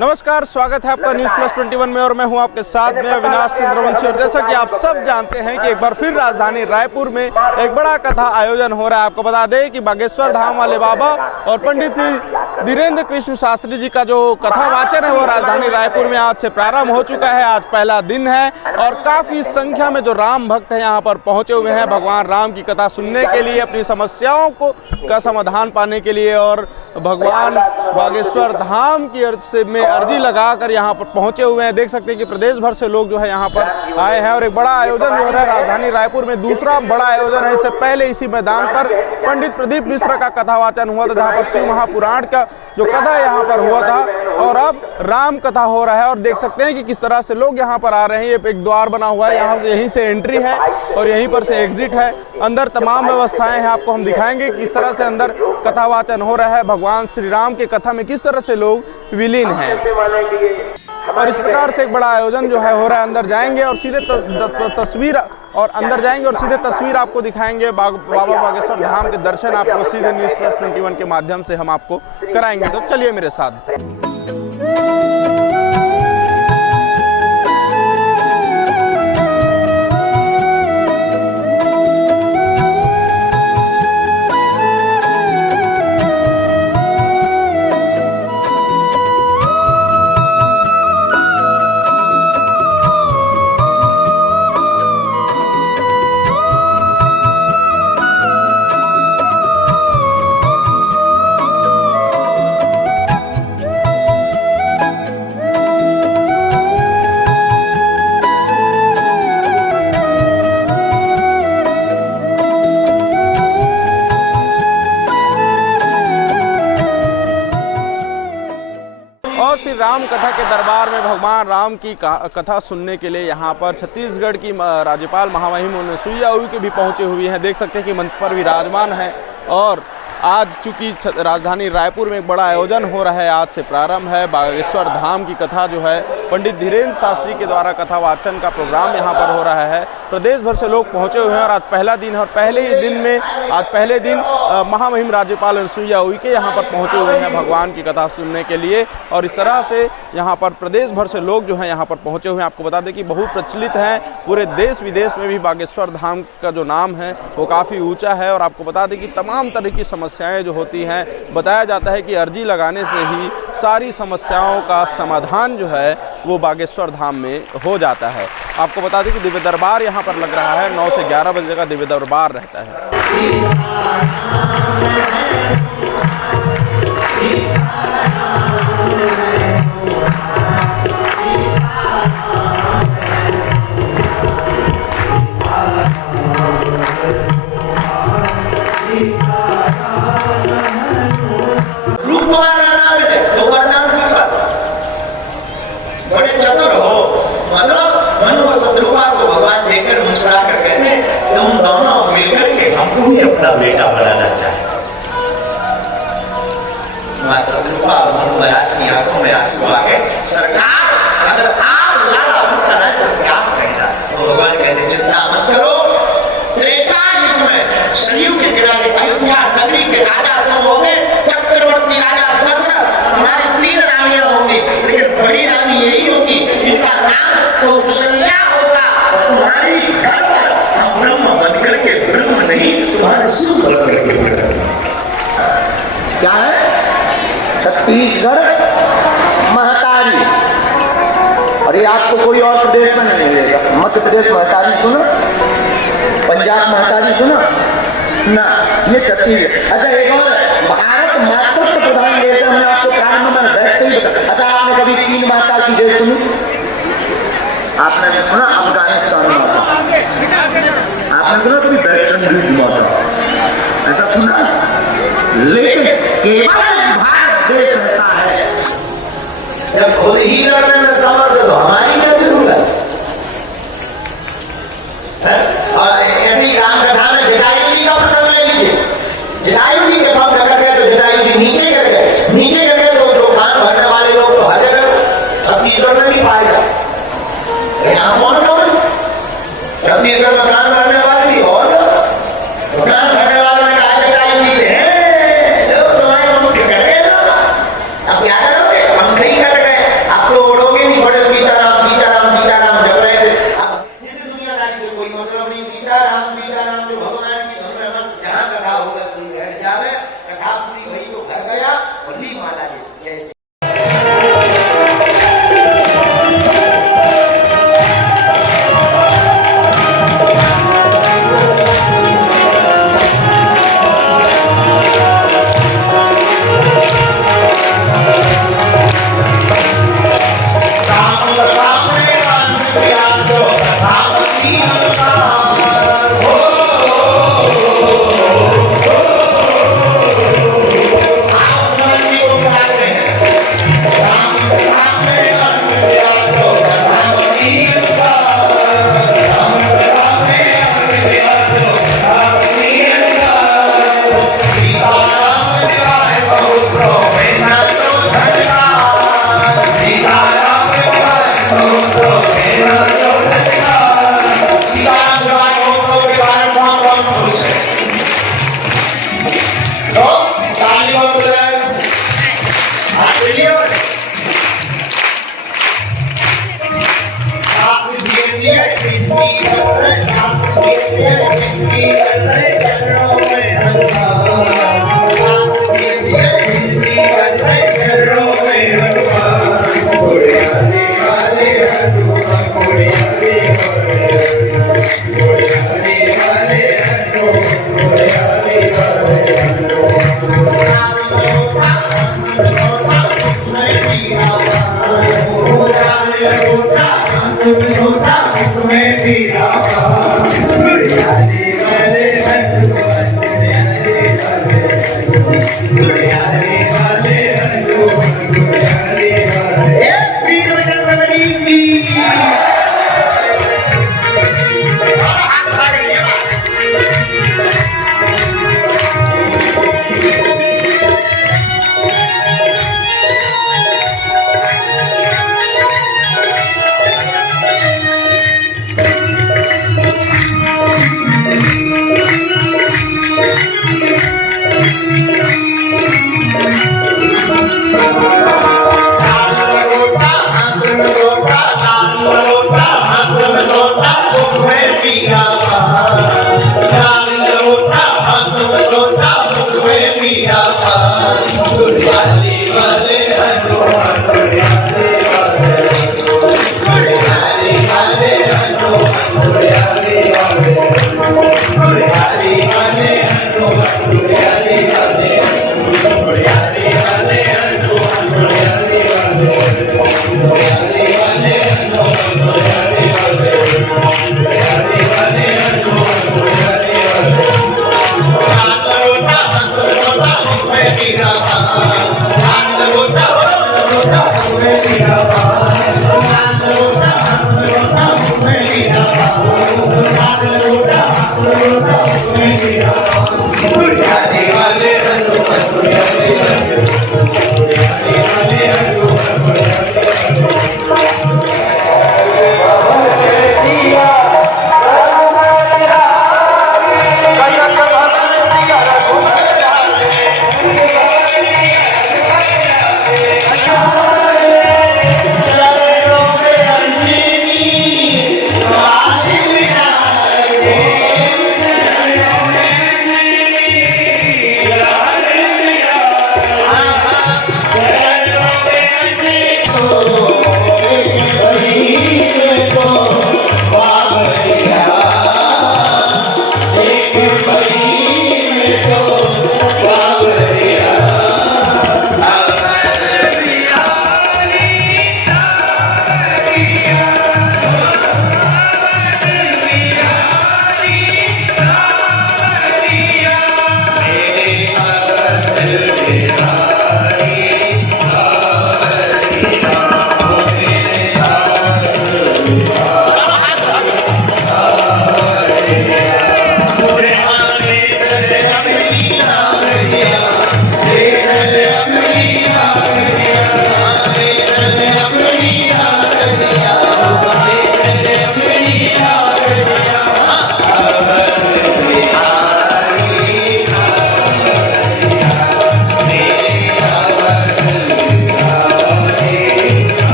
नमस्कार, स्वागत है आपका न्यूज़ प्लस 21 में और मैं हूं आपके साथ में अविनाश चंद्रवंशी। और जैसा कि आप सब जानते हैं कि एक बार फिर राजधानी रायपुर में एक बड़ा कथा आयोजन हो रहा है। आपको बता दें कि बागेश्वर धाम वाले बाबा और पंडित श्री धीरेन्द्र कृष्ण शास्त्री जी का जो कथा वाचन है वो राजधानी रायपुर में आज से प्रारंभ हो चुका है। आज पहला दिन है और काफ़ी संख्या में जो राम भक्त हैं यहाँ पर पहुँचे हुए हैं भगवान राम की कथा सुनने के लिए, अपनी समस्याओं का समाधान पाने के लिए और भगवान बागेश्वर धाम की में अर्जी लगाकर यहाँ पर पहुंचे हुए हैं। देख सकते हैं कि प्रदेश भर से लोग जो है यहाँ पर आए हैं और एक बड़ा आयोजन जो है राजधानी रायपुर में दूसरा बड़ा आयोजन है। इससे पहले इसी मैदान पर पंडित प्रदीप मिश्रा का कथा वाचन हुआ था, जहाँ पर शिव महापुराण का जो कथा यहाँ पर हुआ था और अब राम कथा हो रहा है। और देख सकते हैं कि किस तरह से लोग यहाँ पर आ रहे हैं। ये एक द्वार बना हुआ है, यहाँ यहीं से एंट्री है और यहीं पर से एग्जिट है। अंदर तमाम व्यवस्थाएं हैं, आपको हम दिखाएंगे किस तरह से अंदर कथा वाचन हो रहा है। भगवान श्री राम के कथा में किस तरह से लोग विलीन हैं और इस प्रकार से एक बड़ा आयोजन जो है हो रहा है। अंदर जाएंगे और सीधे तस्वीर और अंदर जाएंगे और सीधे तस्वीर आपको दिखाएंगे। बाबा बागेश्वर धाम के दर्शन आपको सीधे न्यूज़ प्लस 21 के माध्यम से हम आपको कराएंगे। तो चलिए मेरे साथ। और श्री राम कथा के दरबार में भगवान राम की कथा सुनने के लिए यहाँ पर छत्तीसगढ़ की राज्यपाल महामहिम अनुसुईया उइके भी पहुँचे हुए हैं। देख सकते हैं कि मंच पर विराजमान है। और आज चूँकि राजधानी रायपुर में एक बड़ा आयोजन हो रहा है, आज से प्रारंभ है। बागेश्वर धाम की कथा जो है पंडित धीरेन्द्र शास्त्री के द्वारा कथा वाचन का प्रोग्राम यहाँ पर हो रहा है। प्रदेश भर से लोग पहुँचे हुए हैं और आज पहला दिन है और पहले दिन महामहिम राज्यपाल अनुसुईया उइके यहाँ पर पहुँचे हुए हैं भगवान की कथा सुनने के लिए। और इस तरह से यहाँ पर प्रदेश भर से लोग जो हैं यहाँ पर पहुँचे हुए हैं। आपको बता दें कि बहुत प्रचलित है, पूरे देश विदेश में भी बागेश्वर धाम का जो नाम है वो काफ़ी ऊँचा है। और आपको बता दें कि तमाम तरह की समस्याएं जो होती हैं, बताया जाता है कि अर्जी लगाने से ही सारी समस्याओं का समाधान जो है वो बागेश्वर धाम में हो जाता है। आपको बता दें कि दिव्य दरबार यहाँ पर लग रहा है। 9 से 11 बजे का दिव्य दरबार रहता है। अपना बेटा बनाना चाहे। मां सदरूपा महाराज की आंखों में आंसू आ गए। सरकार अगर आप लाला होता है तो क्या कहना। तो भगवान कहते चिंता मत करो, त्रेता युग में सरयू के किनारे अयोध्या नगरी के राजा तुम होंगे, चक्रवर्ती राजा दशरथ। हमारी 3 रानियां होंगी, लेकिन बड़ी रानी यही होगी, इनका नाम कौशल्या होगा। तुम्हारी घर पर हम ब्रह्म बनकर के ब्रह्म नहीं, तुम्हारे शिव बनकर के ब्रह्म। क्या है? छत्तीसगढ़ महतारी। और ये आपको कोई और प्रदेश में नहीं मिलेगा। मध्य प्रदेश महतारी सुनो, पंजाब महतारी सुनो ना, ये छत्तीसगढ़। अच्छा एक और, भारत मातृत्व प्रधान देश है। हमने आपको प्रारंभ में बैठते ही बताया। अच्छा आपने कभी 3 माता की जय सुनी? आपने सुना अफगानिस्तान माता? आपने सुना कभी वैष्णवी माता? ऐसा सुना? लेकिन केवल भारत देश ऐसा है जब खुद ही लड़ने में समर्थ तो हमारी क्या जरूरत है? और ऐसी राम कथा में जटायु जी का प्रसंग ले लीजिए। जटायु जी के पंख कट गए तो जटायु जी नीचे गिर गए तो जो कान भरने वाले लोग तो हर जगह छत्तीसगढ़ में भी पाए जाते। यहाँ कौन छत्तीसगढ़ में कान भरने वाले भी और कान भरने वाले में जटायु जी है। तुम्हारे पंख कट गए, अब क्या करोगे? पंख ही कट गए।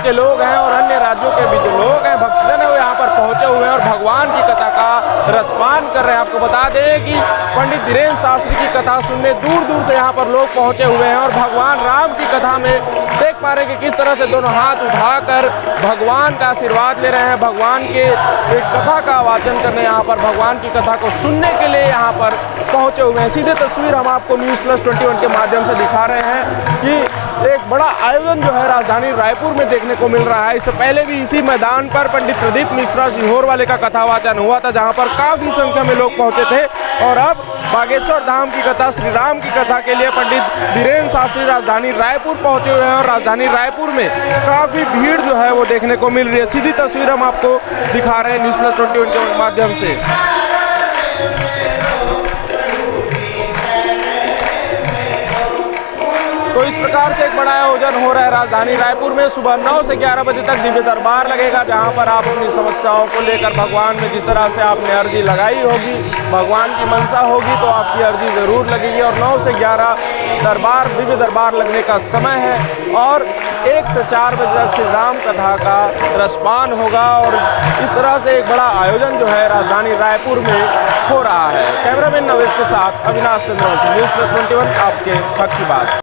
के लोग हैं और अन्य राज्यों के भी जो लोग हैं, भक्तजन है, वो यहाँ पर पहुँचे हुए हैं और भगवान की कथा का रसपान कर रहे हैं। आपको बता दें कि पंडित धीरेन्द्र शास्त्री की कथा सुनने दूर दूर से यहाँ पर लोग पहुँचे हुए हैं और भगवान राम की कथा में देख पा रहे हैं कि किस तरह से दोनों हाथ उठाकर भगवान का आशीर्वाद ले रहे हैं, भगवान के कथा का वाचन करने यहाँ पर भगवान की कथा को सुनने के लिए यहाँ पर पहुँचे हुए हैं। सीधे तस्वीर हम आपको News+21 के माध्यम से दिखा रहे हैं कि एक बड़ा आयोजन जो है राजधानी रायपुर में देखने को मिल रहा है। इससे पहले भी इसी मैदान पर पंडित प्रदीप मिश्रा सीहोर वाले का कथा वाचन हुआ था, जहां पर काफी संख्या में लोग पहुंचे थे और अब बागेश्वर धाम की कथा, श्री राम की कथा के लिए पंडित धीरेन्द्र शास्त्री राजधानी रायपुर पहुंचे हुए हैं और राजधानी रायपुर में काफी भीड़ जो है वो देखने को मिल रही है। सीधी तस्वीर हम आपको दिखा रहे हैं News+21 के माध्यम से। तो इस प्रकार से एक बड़ा आयोजन हो रहा है राजधानी रायपुर में। सुबह 9 से 11 बजे तक दिव्य दरबार लगेगा, जहां पर आप अपनी समस्याओं को लेकर भगवान में जिस तरह से आपने अर्जी लगाई होगी, भगवान की मनसा होगी तो आपकी अर्जी ज़रूर लगेगी। और 9 से 11 दरबार, दिव्य दरबार लगने का समय है और 1 से 4 बजे तक श्री राम कथा का रसपान होगा। और इस तरह से एक बड़ा आयोजन जो है राजधानी रायपुर में हो रहा है। कैमरामैन नवेश के साथ अविनाश चंद्रवंशी, News+21 आपके हक की बात।